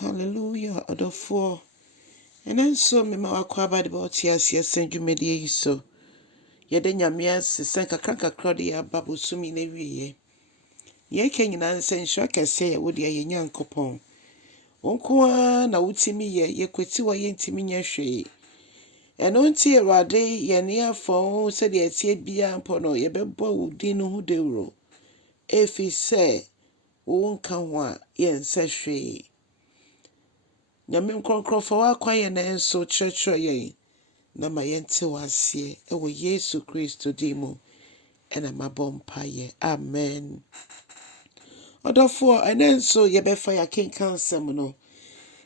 Hallelujah, Odofo. And then so me ma wakwa ba de ba otias yesen dwumedie yi so. Yede nyame asesen kakra de aba bosumi na wiye. Ye kenyina nsen hwa kese ye wode ye nyankopon. Wonko na wutimi ye kweti wa ye ntimi nya hwe. Eno nti Awurade ye ne afon se de etie bia mpo no ye bebo wudin no hu dewro. Efi se wo nka ho a ye nse hwe. Nyame nkronkronfo wa kwaye na enso kyerɛkyerɛ yɛn na ma yɛnte wase ɛwɔ Yesu Kristo din mu ɛna mabɔ mpaeɛ. Amen. Ɔdɔfo ɛnɛ nso yɛbɛfa yɛakenka nsɛm no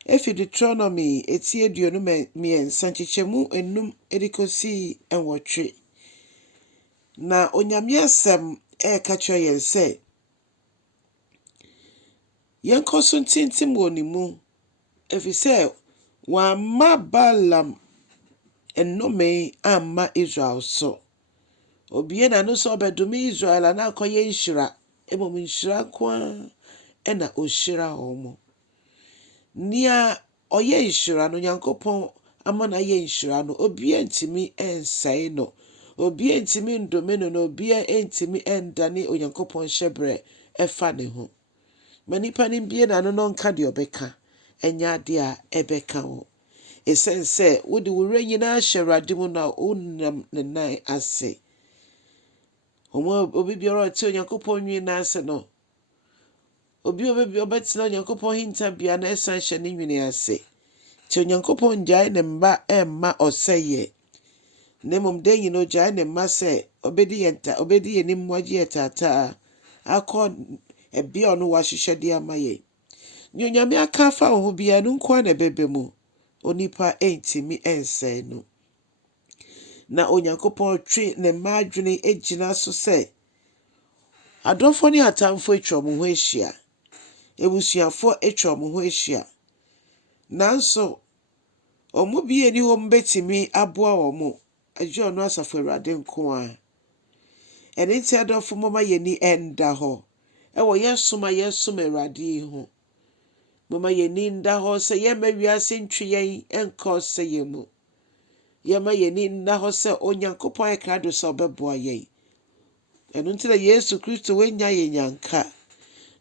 efi Deuteronomy eti aduonu mmiɛnsa nkyekyɛmu enum edikosi ɛnwɔtwe. Na onyame asɛm ɛka kyerɛ yɛn sɛ yɛnkɔ so ntintim wɔ ne mu efi sɛ wamma Balaam ennome amma Israel so. Obie na no so obedome Israel ana akɔyɛ nhyira. Emom nhyira kwa ɛna ohyira homo. Nia ɔyɛ nhyira no Nyankopɔn ama na yɛ nhyira no obie ntimi ensɛe no. Obie ntimi ndome no na obie ntimi endane Onyankopɔn hyebrɛ ɛfa ne ho. Manipa ne bie na no nka de obɛka. Enya ade a ɛbɛka ho. Esense wode wura nyina hyɛ Awurade mu na wonam ne nan ase. Obi biara ɔte Onyankopɔn nwi na ase no. Obi obɛtena Onyankopɔn hinta bia na ɛsan hyɛ ne nwini ase. Ti Onyankopɔn gyae ne mba ɛmma ɔsɛyɛ. Nemom de nyina gyae ne mma sɛ obedi yɛ ne mmɔgye tata akɔ ebia ɔno wahyehyɛ de ama yɛ. Nyonyame aka fa ho bia no nko na bebe mu. Onipa entimi ensɛe no. Na Onyankopɔn twe ne mma adwene egyina so sɛ adɔfo ne atamfo atwa mo ho ahyia. Ebusuafo atwa mo ho ahyia. Nanso ɔmo bie ni hɔ mbetimi aboa ɔmo. Agye ɔno asafo Awurade nko a. Ɛne nti adɔfo moma yɛni ɛnda hɔ. Ɛwɔ yɛsom Awurade yi ho. Mama yɛni nda hɔ sɛ yɛma wiase ntwe yɛn ɛnkɔ sɛ yɛn mu. Yɛma yɛni nda hɔ sɛ Onyankopɔn ɛkrado sɛ ɔbɛboa yɛn. Ɛno nti na Yesu Kristo wenya yɛn nyanka.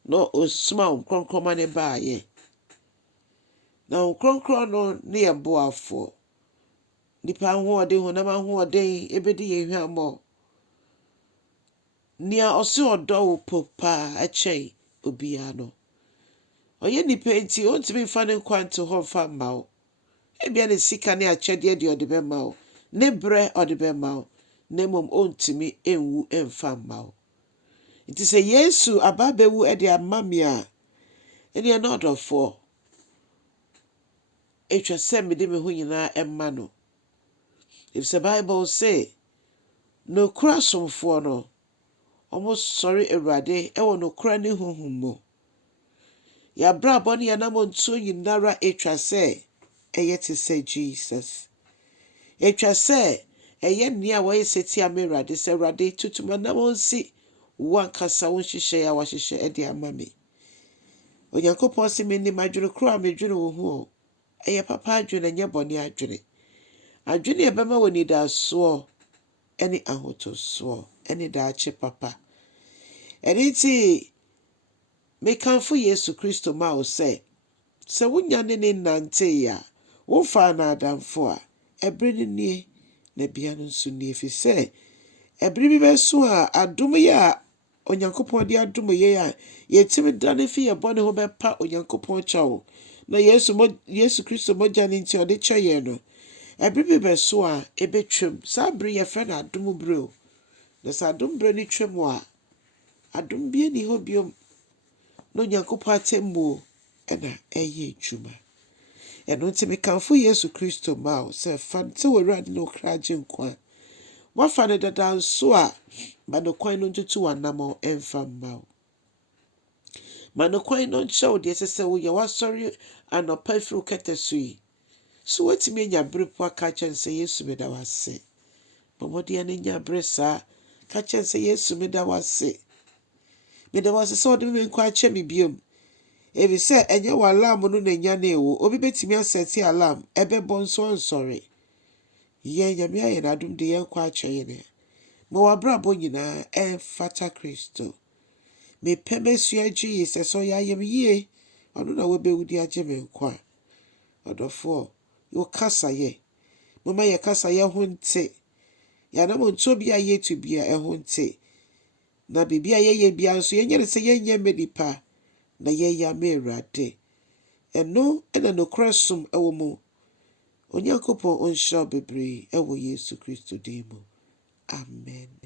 Na osuma nkronkron ne baayɛ. Na nkronkron no ne yɛ boafo. Nipa ahoɔden honam ahoɔden ebedi yɛn hwamɔ. Nia ɔse ɔdɔ wo popa ɛkyɛn obiara no. Ɔyɛ nipa nti ontimi mfa ne nkwanto hɔ mfa mma wo. Ebia ne sika ne akyɛdeɛ de ɔde bɛma wo. Ne brɛ ɔde bɛma wo. Nemom ontimi enwu emfa mma wo. Nti sɛ Yesu aba bɛwu ɛde ama me a ɛne na ɔdɔfo. Etwa sɛ mede me ho nyinaa ɛma no. If the Bible say Nokware Somfoɔ no ɔmo sɔre Awurade ɛwɔ nokora ne honhom mu. Yabra bɔne yanam ntuo nyinara etwa sɛ ɛyɛ te sɛ Jesus. Etwa sɛ ɛyɛ nea wɔyɛ sɛti ama Awurade sɛ Awurade tutuma na wonsi wankasa wo nhyehyɛ a wahyehyɛ ɛde ama me. Onyankopɔn se me nim adwene koro a medwene wo ho. Ɛyɛ papa adwene nyɛ bɔne adwene. Adwene ɛbɛma wɔ nidasoɔ ɛne ahotosoɔ ɛne daakye papa. Ɛne nti mekamfo Yesu Kristo ma wo sɛ wonya ne nante ya womfa na adamfo a ɛbere ne nie na bia no nso nie fi sɛ ɛbere bi bɛso a adom yɛ a Onyankopɔn de adom yɛ a yɛtimi dane fi yɛ bɔne ho bɛpa Onyankopɔn kyɛw na Yesu Kristo mogya ne nti ɔde kyɛ yɛn no ɛbere bi bɛso a ɛbɛtwam saa bere yɛfrɛ no adom bere o. Na sɛ adom bere ne twam a adom bia ni hɔ biom no Onyankopɔn atemmuo ɛna ɛyɛ adwuma. Ɛno nti mekamfo Yesu Kristo ma wo sɛ fa nte wɔ Awurade na ɔkra gye nkwa. Wafa ne dada nso a ma no kwan no ntutu w'anammɔ ɛmfa mma wo. Ma no kwan no nkyerɛ wo deɛ ɛsɛ sɛ woyɛ. Wasɔre anɔpa firi wo kɛtɛ so yi. So watumi anya bere po aka kyɛn sɛ Yesu meda wase. Bɔmmɔden ne nya bere saa ka kyɛn sɛ Yesu meda wase. Meda wase sɛ ɔde me nkwa akyɛ me biom. Ebi sɛ ɛnyɛ wɔ alarm no na nya na ewo. Obi betumi asɛte alarm ɛbɛbɔ nso ɔnsɔre. Yɛn nyame ayɛ n'adom de yɛn kɔ akyɛ yɛn. Ma w'abrabɔ nyinaa ɛmfata Kristo. Mepɛ mesua Jesus ɔyɛ ayam yie. Ɔno na wɔbɛwu de agye me nkwa. Ɔdɔfoɔ, yɛ kasayɛ. Mama yɛ kasayɛ ho nte. Yɛanam nto bi a yɛtu bi a ɛho nte. Na biribi a yɛyɛ bia nso yɛnyɛ ne sɛ yɛnyɛ me nipa. Na yɛyɛ ama Awurade. Ɛno ɛna nokorɛ som ɛwɔ mu. Onyankopɔn ɔnhyira wo bebree ɛwɔ Yesu Kristo din mu. Amen.